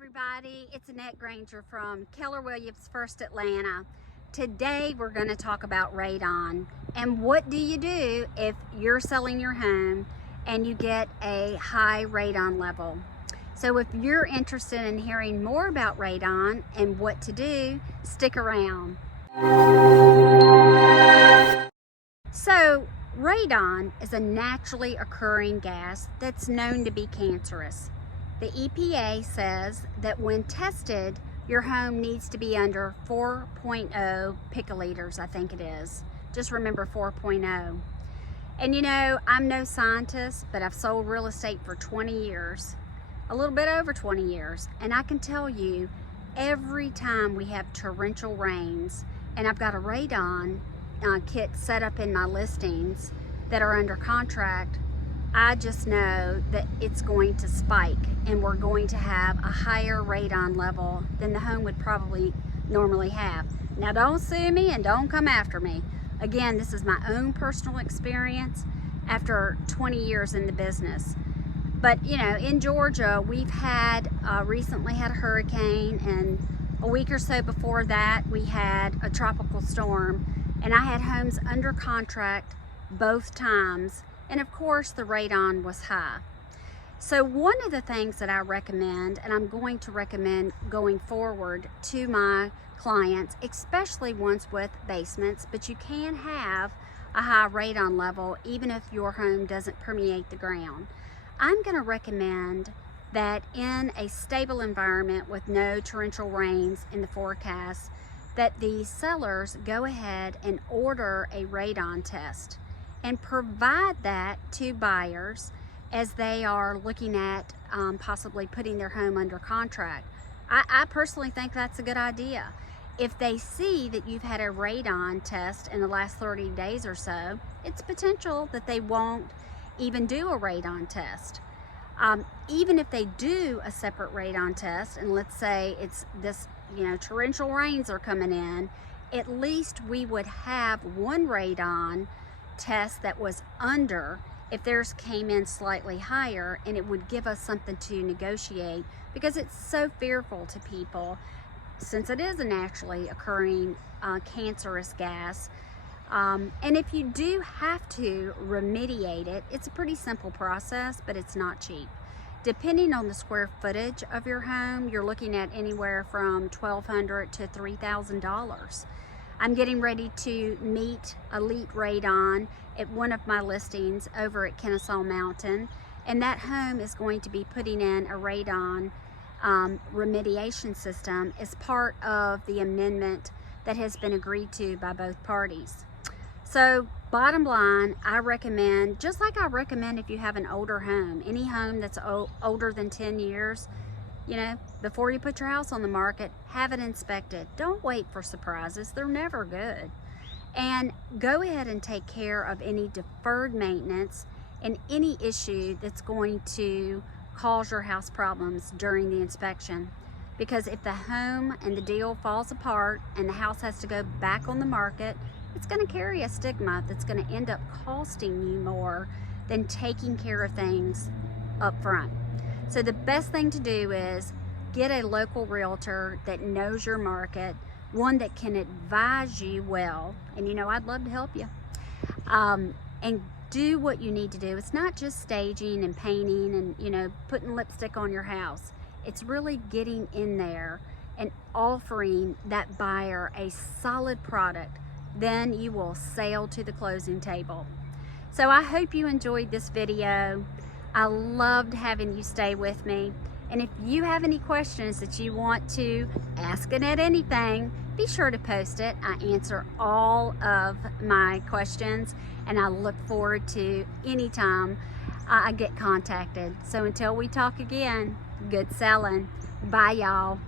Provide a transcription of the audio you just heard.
everybody, it's Annette Granger from Keller Williams First Atlanta. Today we're going to talk about radon and what do you do if you're selling your home and you get a high radon level. So if you're interested in hearing more about radon and what to do, stick around. So radon is a naturally occurring gas that's known to be cancerous. The EPA says that when tested, your home needs to be under 4.0 picoliters, I think it is. Just remember 4.0. And you know, I'm no scientist, but I've sold real estate for 20 years, a little bit over 20 years. And I can tell you, every time we have torrential rains, and I've got a radon kit set up in my listings that are under contract, I just know that it's going to spike and we're going to have a higher radon level than the home would probably normally have. Now don't sue me and don't come after me. Again, this is my own personal experience after 20 years in the business. But you know, in Georgia, we've had recently had a hurricane, and a week or so before that we had a tropical storm, and I had homes under contract both times. And of course, the radon was high. So one of the things that I recommend, and I'm going to recommend going forward to my clients, especially ones with basements, but you can have a high radon level even if your home doesn't permeate the ground. I'm going to recommend that in a stable environment with no torrential rains in the forecast, that the sellers go ahead and order a radon test and provide that to buyers as they are looking at possibly putting their home under contract. I personally think that's a good idea. If they see that you've had a radon test in the last 30 days or so, it's potential that they won't even do a radon test. Even if they do a separate radon test, and let's say it's this, you know, torrential rains are coming in, at least we would have one radon test that was under if theirs came in slightly higher, and it would give us something to negotiate, because it's so fearful to people since it is a naturally occurring cancerous gas. And if you do have to remediate it, it's a pretty simple process, but it's not cheap. Depending on the square footage of your home, you're looking at anywhere from $1,200 to $3,000. I'm getting ready to meet Elite Radon at one of my listings over at Kennesaw Mountain, and that home is going to be putting in a radon remediation system as part of the amendment that has been agreed to by both parties. So bottom line, I recommend, just like I recommend if you have an older home, any home that's older than 10 years, you know, before you put your house on the market, have it inspected. Don't wait for surprises. They're never good. And go ahead and take care of any deferred maintenance and any issue that's going to cause your house problems during the inspection. Because if the home and the deal falls apart and the house has to go back on the market, it's going to carry a stigma that's going to end up costing you more than taking care of things up front. So the best thing to do is get a local realtor that knows your market, one that can advise you well, and you know, I'd love to help you, and do what you need to do. It's not just staging and painting and, you know, putting lipstick on your house. It's really getting in there and offering that buyer a solid product. Then you will sail to the closing table. So I hope you enjoyed this video. I loved having you stay with me. And if you have any questions that you want to ask Annette anything, be sure to post it. I answer all of my questions, and I look forward to any time I get contacted. So until we talk again, good selling. Bye, y'all.